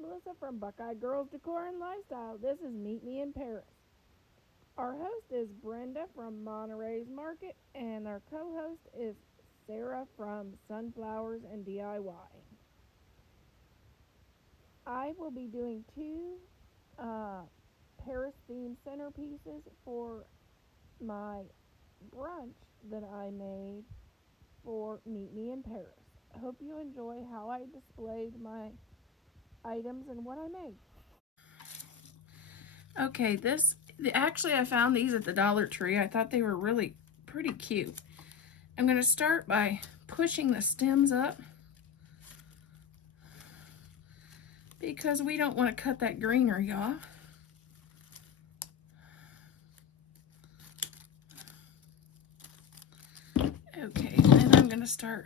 Melissa from Buckeye Girls Decor and Lifestyle. This is Meet Me in Paris. Our host is Brenda from Monterey's Market, and our co-host is Sarah from Sunflowers and DIY. I will be doing two Paris-themed centerpieces for my brunch that I made for Meet Me in Paris. I hope you enjoy how I displayed my items and what I made. Okay, actually I found these at the Dollar Tree. I thought they were really pretty cute. I'm going to start by pushing the stems up because we don't want to cut that greenery off. Okay, then I'm going to start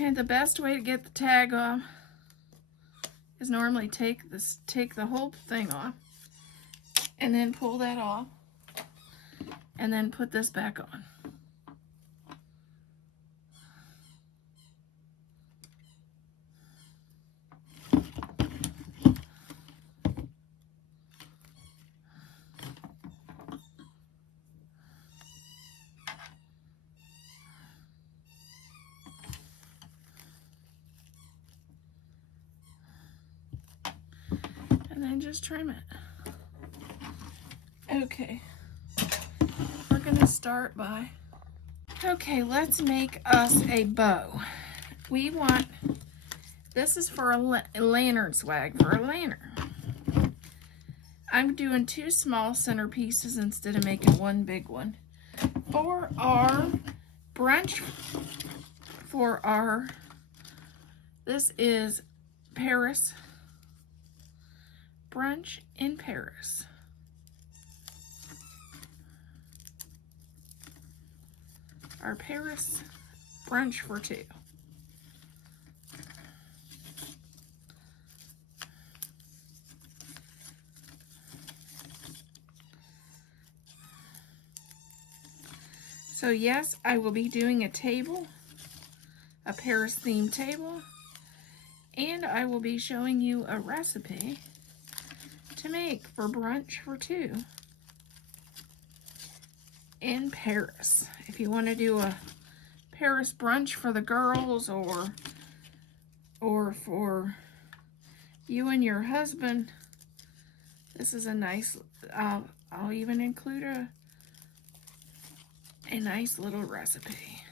and the best way to get the tag off is normally take the whole thing off and then pull that off and then put this back on. And then just trim it. Okay, we're gonna start by, okay, let's make us a bow. We want, this is for a lantern swag, for a lantern. I'm doing two small centerpieces instead of making one big one. For our brunch, this is Paris, brunch in Paris. Our Paris brunch for two. So yes, I will be doing a table, a Paris themed table, and I will be showing you a recipe to make for brunch for two in Paris. If you want to do a Paris brunch for the girls or for you and your husband, this is a nice, I'll even include a nice little recipe.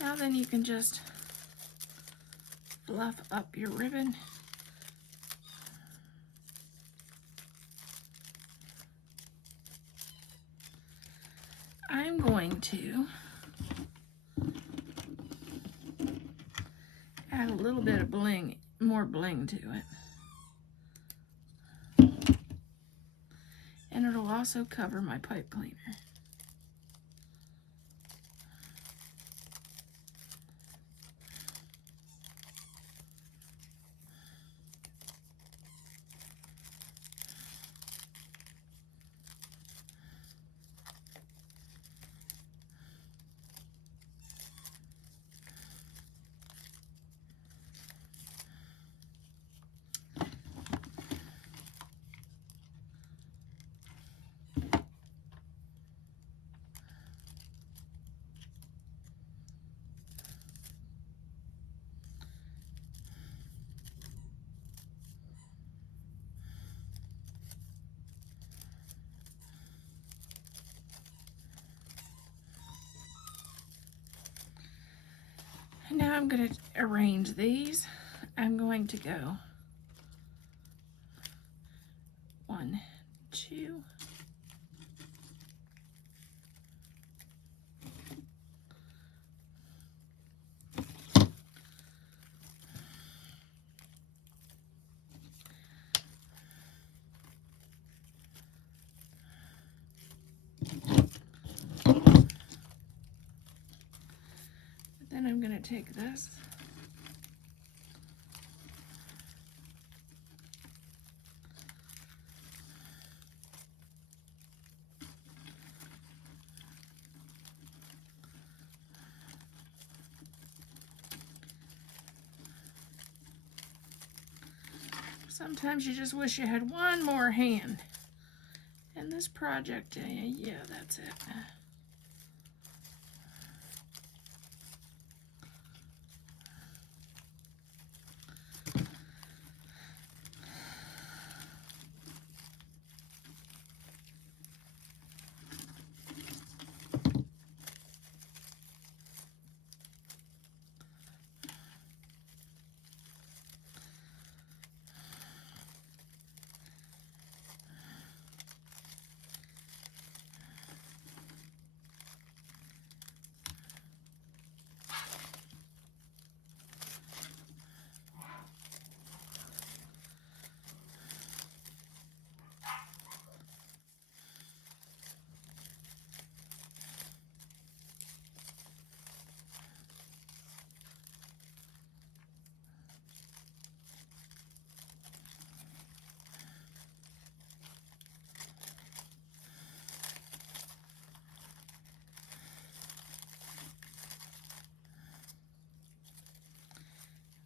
Now then you can just fluff up your ribbon. I'm going to add a little bit of bling, more bling to it. And it'll also cover my pipe cleaner. Now I'm going to arrange these. I'm going to go 1, 2, then I'm going going to take this. Sometimes you just wish you had one more hand. And this project, yeah, that's it.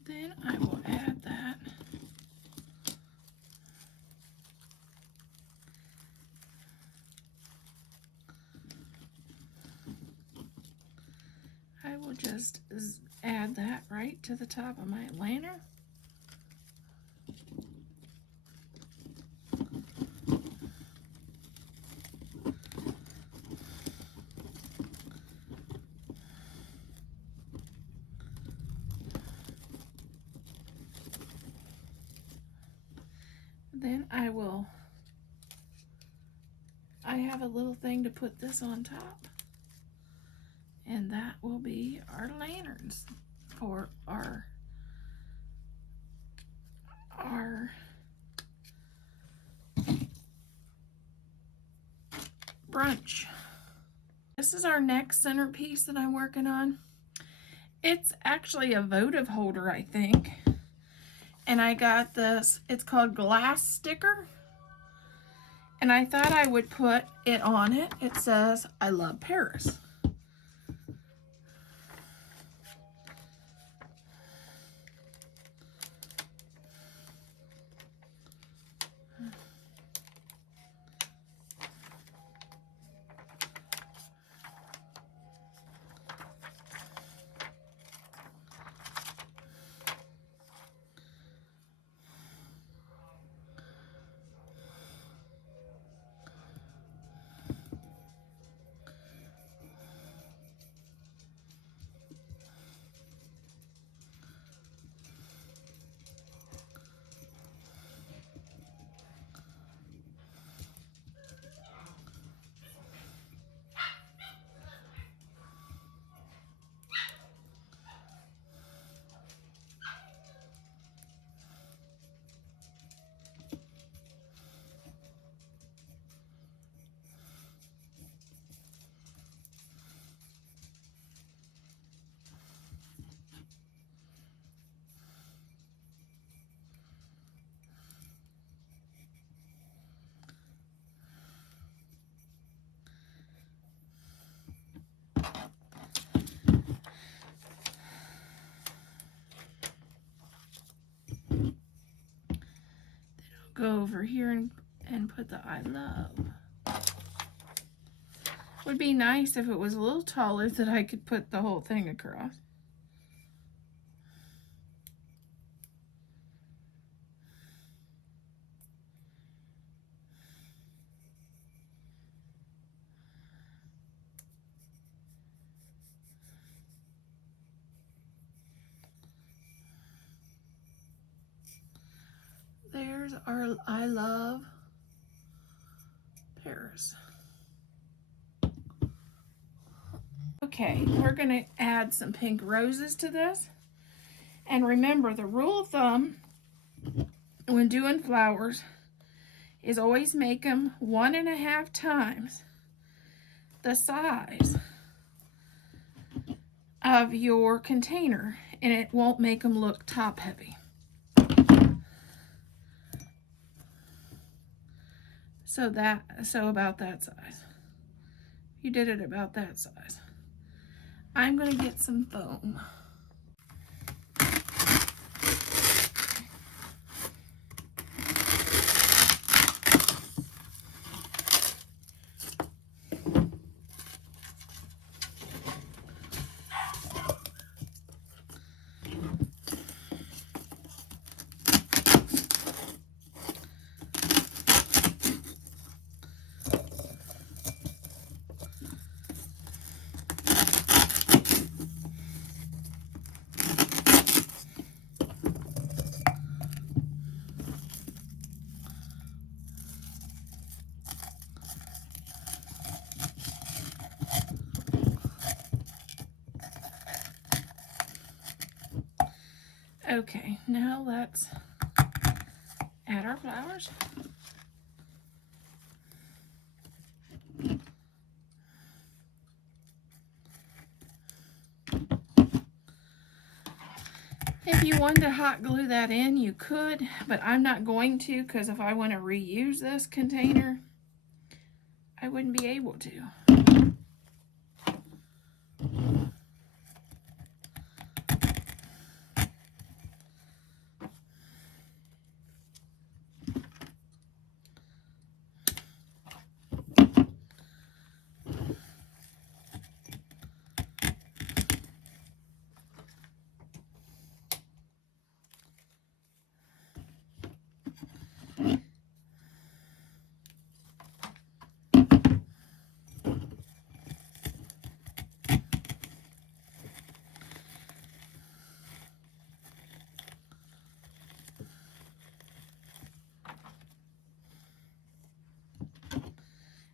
Then I will add that. I will just add that right to the top of my lantern. Then I have a little thing to put this on top. And that will be our lanterns for our brunch. This is our next centerpiece that I'm working on. It's actually a votive holder, I think. And I got this, it's called glass sticker. And I thought I would put it on it. It says, I love Paris. Go over here and put the I love. Would be nice if it was a little taller that I could put the whole thing across. There's our I love Paris. Okay, we're going to add some pink roses to this. And remember, the rule of thumb when doing flowers is always make them 1.5 times the size of your container, and it won't make them look top heavy. So about that size. You did it about that size. I'm going to get some foam. Okay, now let's add our flowers. If you wanted to hot glue that in, you could, but I'm not going to, because if I want to reuse this container, I wouldn't be able to.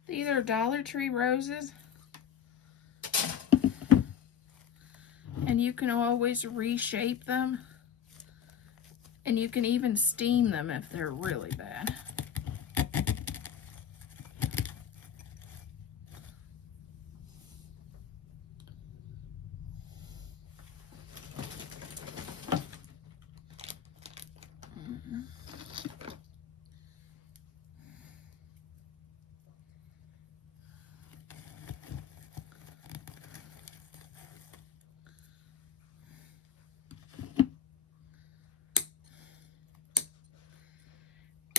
These are Dollar Tree roses, and you can always reshape them, and you can even steam them if they're really bad.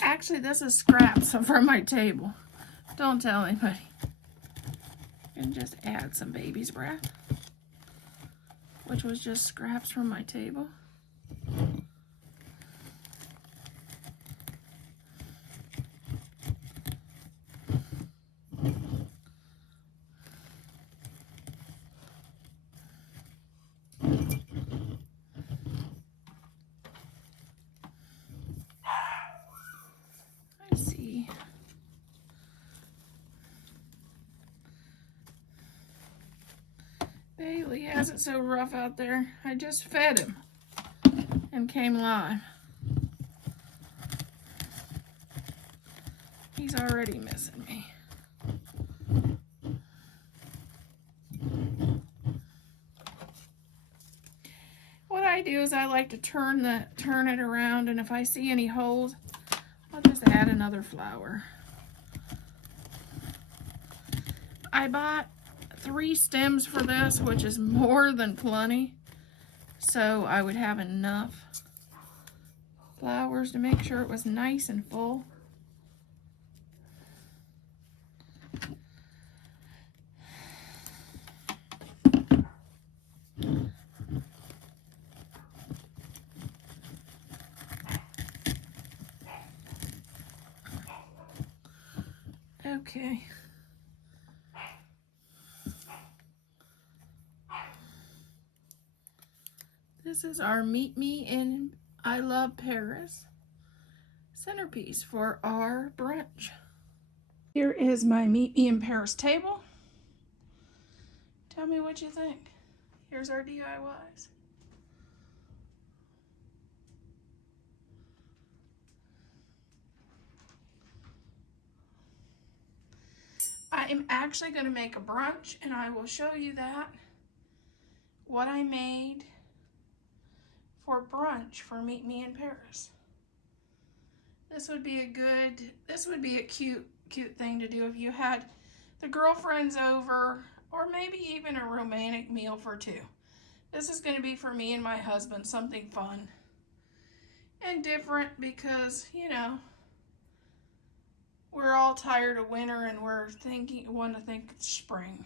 Actually, this is scraps from my table. Don't tell anybody. And just add some baby's breath, which was just scraps from my table. I see. Bailey has it so rough out there. I just fed him and came live. He's already missing me. What I do is I like to turn it around, and if I see any holes, I'll just add another flower. I bought 3 stems for this, which is more than plenty, so I would have enough flowers to make sure it was nice and full. Okay. This is our Meet Me in I Love Paris centerpiece for our brunch. Here is my Meet Me in Paris table. Tell me what you think. Here's our DIYs. I am actually going to make a brunch, and I will show you that what I made for brunch for Meet Me in Paris. This would be a cute thing to do if you had the girlfriends over, or maybe even a romantic meal for two. This is going to be for me and my husband, something fun and different because, you know, we're all tired of winter and want to think spring.